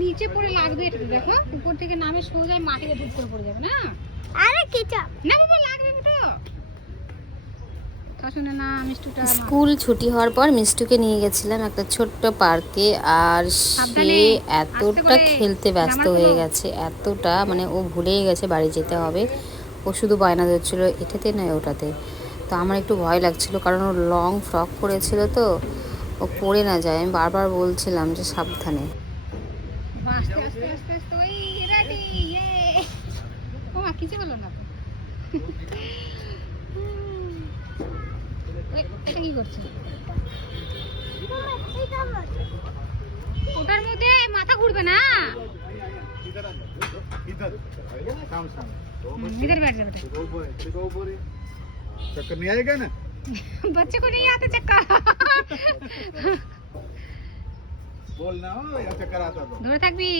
নিচে পড়ে লাগবে এটা দেখো। উপর থেকে নামে সোজা মাটিতে ডুব করে পড়ে যাবে না? আরে কি চাপ না বাবা লাগবে তো। স্কুল ছুটি হওয়ার পর মিষ্টুকে নিয়ে গেছিলাম একটা ছোট্ট পার্কে আর সে এতটা খেলতে ব্যস্ত হয়ে গেছে এতটা মানে ও ভুলেই গেছে বাড়ি যেতে হবে। ও শুধু বায়না দিচ্ছিল এটাতে নয় ওটাতে। তো আমার একটু ভয় লাগছিল কারণ ও লং ফ্রক পরেছিল তো। ও পরে না যায় আমি বারবার বলছিলাম যে সাবধানে। আস্তে আস্তে আস্তে আস্তে ওই রেডি ইয়ে ও মা কিছু হলো না তো। ওই, এটা কি করছে ওটার মধ্যে মাথা ঘুরবে না इधर शाम शाम হুম, इधर बैठ जा बेटा चक्कर नहीं आएगा ना बच्चे को नहीं आते चक्कर ধরে থাকবি।